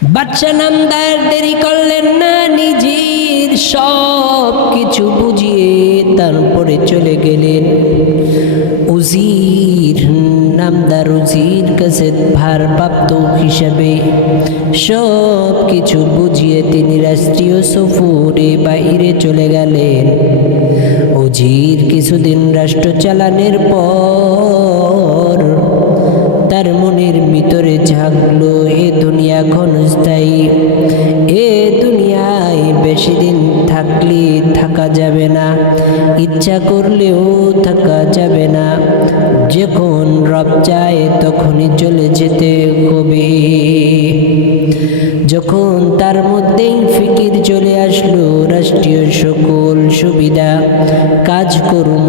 বাদশা নামদার দেরি করলেন না, নিজের সব কিছু বুঝিয়ে তারপরে চলে গেলেন উজির নামদার উজির কাছে ভারপ্রাপ্ত হিসাবে। সব কিছু বুঝিয়ে তিনি রাষ্ট্রীয় সফরে বাইরে চলে গেলেন। উজির কিছুদিন রাষ্ট্র চালানোর পর তার মনের ভিতরে ঝাঁকলো, এ দুনিয়া ক্ষণস্থায়ী, এ দুনিয়ায় বেশি দিন থাকলে থাকা যাবে না, ইচ্ছা করলেও থাকা যাবে না। যখন রব চায় তখনই চলে যেতে হবে। যখন তার মধ্যেই ফিকির চলে আসলো, রাষ্ট্রীয় সকল সুবিধা কাজকর্ম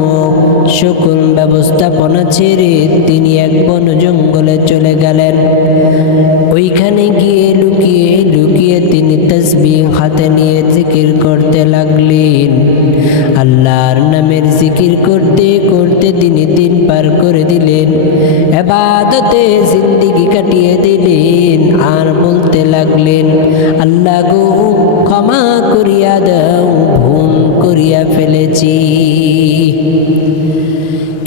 সকল ব্যবস্থাপনা ছেড়ে তিনি এক বন জঙ্গলে চলে গেলেন। ওইখানে গিয়ে লুকিয়ে লুকিয়ে তিনি তাসবিহ হাতে নিয়ে জিকির করতে লাগলেন। আল্লাহর নামের জিকির করতে করতে তিনি দিন পার করে দিলেন, ইবাদতে জিন্দেগি কাটিয়ে দিলেন। আর বলতে লাগলেন, আল্লাহ গো ক্ষমা করিয়া দাও, ভুল করিয়া ফেলেছি।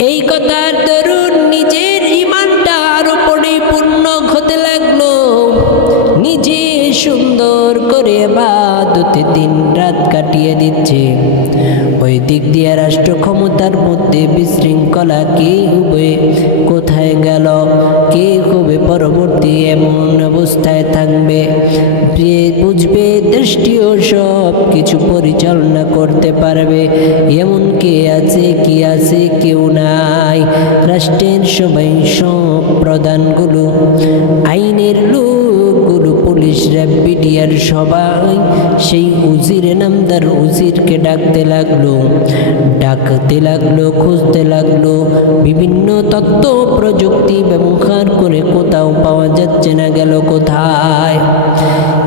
এই কথার দরুন নিজের ঈমানটা আরো পরিপূর্ণ হতে লাগলো। নিজে সুন্দর করে ইবাদতে দিন রাত কাটিয়ে দিচ্ছে। ওই দিক দিয়ে রাষ্ট্র ক্ষমতার মধ্যে বিশৃঙ্খলা, কে হবে কোথায় গেল, কে হবে পরবর্তী এমন অবস্থায় থাকবে, যে বুঝবে দেশটিও সব কিছু পরিচালনা করতে পারবে এমন কে আছে, কি আছে, কেউ নাই। রাষ্ট্রের সবাই সব প্রধানগুলো, আইনের লোকগুলো, পুলিশ র্যাব বিডিআর সবাই সেই উজির নামদার উজিরকে ডাকতে লাগলো, খুঁজতে লাগলো। বিভিন্ন তথ্য প্রযুক্তি ব্যবহার করে কোথাও পাওয়া যাচ্ছে না, গেল কোথায়।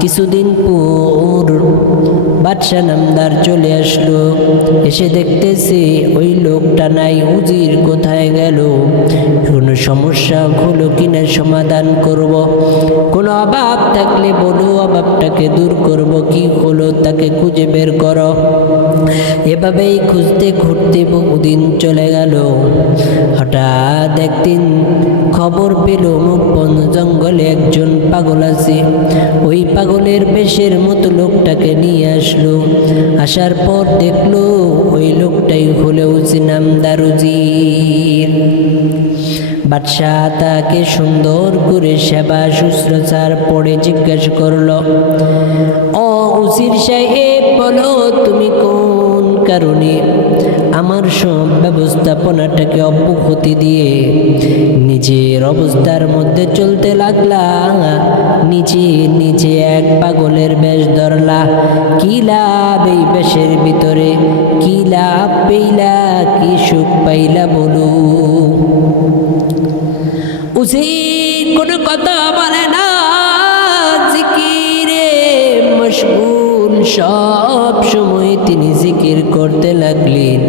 কিছুদিন পর বাদশা নামদার চলে আসলো, এসে দেখতেছে ওই লোকটা নাই, উজির কোথায় গেল। কোনো সমস্যা হলো কিনা সমাধান করব, কোনো অভাব থাকলে বলো, অভাবটাকে দূর করব, কি হলো তাকে খুঁজে বের করো। এভাবেই খুঁজতে খুঁজতে বহুদিন চলে গেল। হঠাৎ একদিন খবর পেল অমুক বন জঙ্গলে একজন পাগল আছে। ওই পাগলের বেশের মতো লোকটাকে নিয়ে আসলো। আসার পর দেখলো ওই লোকটাই হলো উজির নামদার উজির। বাদশাহ তাকে সুন্দর করে সেবা শুশ্রূষার পরে জিজ্ঞাসা করলো, ও উজির সাহেব, বলো তুমি কোন কারণে আমার সব ব্যবস্থাপনাটাকে অব্যাহতি দিয়ে নিজের অবস্থার মধ্যে চলতে লাগলা, নিজে নিজে এক পাগলের বেশ ধরলা। কি লাভ এই বেশের ভিতরে, কি লাভ পেইলা, কি সুখ পাইলা বলো। উজির কোনো কথা বলে না, জিকিরে মশগুল, সব সময় তিনি জিকির করতে লাগলেন।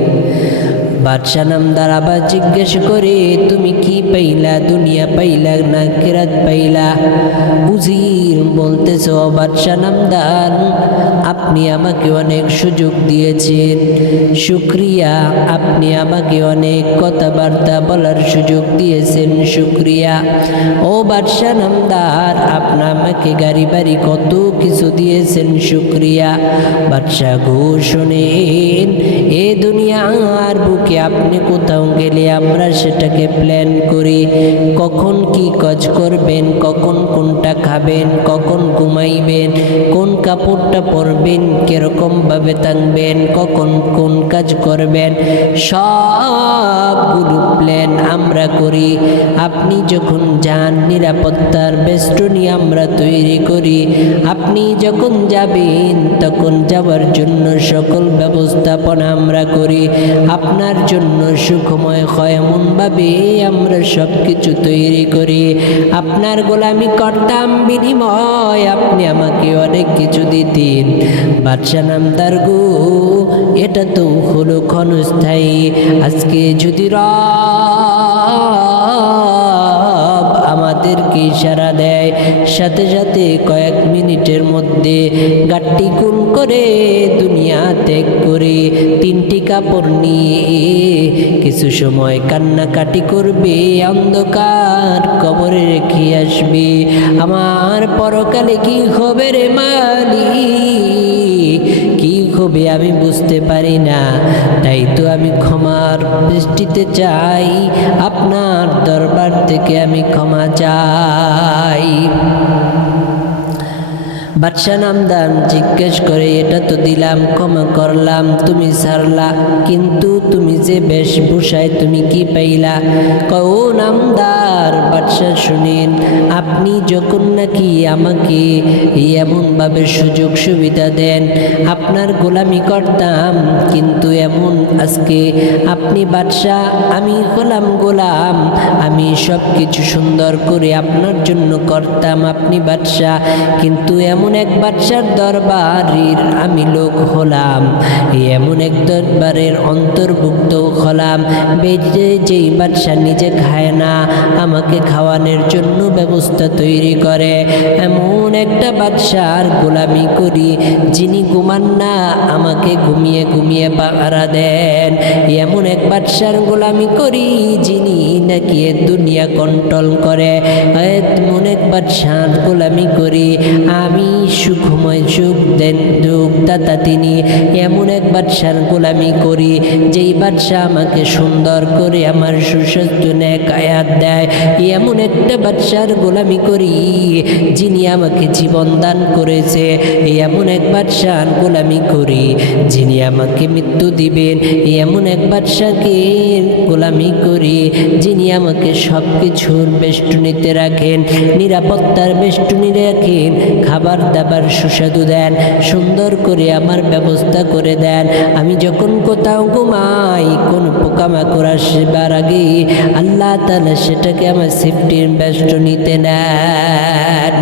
বাদশা নামদার আবার জিজ্ঞেস করে, তুমি কি পাইলা, দুনিয়া পাইলা না কিরাত পাইলা? উজির বলতেছ, বাদশা নামদার, আপনি আমাকে অনেক সুযোগ দিয়েছেন, শুকরিয়া। আপনি আমাকে অনেক কথাবার্তা বলার সুযোগ দিয়েছেন, শুকরিয়া। ও বাদশা নামদার, আপনি আমাকে গাড়ি বাড়ি কত কিছু দিয়েছেন, শুকরিয়া। বাদশা গো শোনেন, এ দুনিয়ার বুকে আপনি কোথাও গেলে আমরা সেটাকে প্ল্যান করি, কখন কি কাজ করবেন, কখন কোনটা খাবেন, কখন ঘুমাইবেন, কোন কাপড়টা পরবেন, কিরকম ভাবে থাকবেন, কখন কোন কাজ করবেন, সবগুলো প্ল্যান আমরা করি। আপনি যখন যান, নিরাপত্তার বেষ্টনী আমরা তৈরি করি। আপনি যখন যাবেন তখন যাওয়ার জন্য সকল ব্যবস্থাপনা আমরা করি। আপনার জন্য সুখময় হয় এমনভাবে আমরা সব কিছু তৈরি করি। আপনার গোলামি করতাম, বিনিময় আপনি আমাকে অনেক কিছু দিতেন। বাদশা নামদার গো, এটা তো হলো ক্ষণস্থায়ী। আজকে যদি রব আমাদের আমাদেরকে ইশারা দেয়, সাথে সাথে কয়েক মিনিটের মধ্যে গাট্টি খুন করে দুনিয়া ত্যাগ করে 3টি কাপড় নিয়ে কিছু সময় কান্নাকাটি করবে, অন্ধকার কবরে রেখে আসবে। আমার পরকালে কি হবে রে মালিক, কি হবে আমি বুঝতে পারি না। তাই তো আমি ক্ষমার দৃষ্টিতে চাই, আপনার দরবার থেকে আমি ক্ষমা চাই। বাদশাহ নামদান জিজ্ঞেস করে, এটা তো দিলাম, ক্ষমা করলাম, তুমি ছাড়লা, কিন্তু তুমি যে বেশভূষায় তুমি কি পাইলা? ও নামদার বাদশাহ শুনেন, আপনি যখন নাকি আমাকে এমনভাবে সুযোগ সুবিধা দেন, আপনার গোলামি করতাম, কিন্তু এমন আজকে আপনি বাদশাহ, আমি হলাম গোলাম, আমি সব কিছু সুন্দর করে আপনার জন্য করতাম, আপনি বাদশাহ, কিন্তু এমন এক বাদশার দরবারের আমি লোক হলাম, এমন এক দরবারের অন্তর্ভুক্ত হলাম যেই বাদশা নিজে খায় না, আমাকে খাওয়ানোর জন্য ব্যবস্থা তৈরি করে। এমন একটা বাদশার গোলামি করি, যিনি ঘুমান না, আমাকে ঘুমিয়ে ঘুমিয়ে পাহারা দেন। এমন এক বাদশার গোলামি করি, যিনি নাকি দুনিয়া কন্ট্রোল করে। এমন এক বাদশার গোলামি করি আমি, সুখময় সুখ দেন দাতা তিনি। এমন এক বাদশার গোলামি করি, যেই বাদশাহ আমাকে সুন্দর করে আমার সুস্বাস্থ্য নেক আয়াত দেয়। এমন একটা বাদশার গোলামি করি, যিনি আমাকে জীবন দান করেছে। এমন এক বাদশার গোলামি করি, যিনি আমাকে মৃত্যু দিবেন। এমন এক বাদশাকে গোলামি করি, যিনি আমাকে সব কিছুর বেষ্টনীতে রাখেন, নিরাপত্তার বেষ্টনী রাখেন, খাবার দাবার সুস্বাদু দেন, সুন্দর করে আমার ব্যবস্থা করে দেন। আমি যখন কোথাও ঘুমাই, কোন পোকামাকড় আসবার আগে আল্লাহ তাআলা সেটাকে আমার সেফটির বেষ্টনীতে নেন।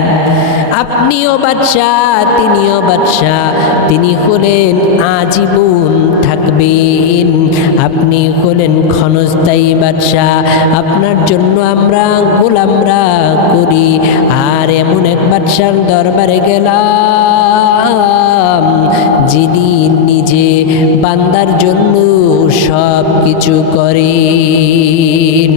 আপনিও বাদশাহ, তিনিও বাদশাহ, তিনি হলেন আজীবন থাকবেন, আপনি হলেন ক্ষণস্থায়ী বাদশাহ। আপনার জন্য আমরা গোলামরা করি, আর এমন এক বাদশার দরবারে গেলাম, যিনি নিজে বান্দার জন্য সব কিছু করেন।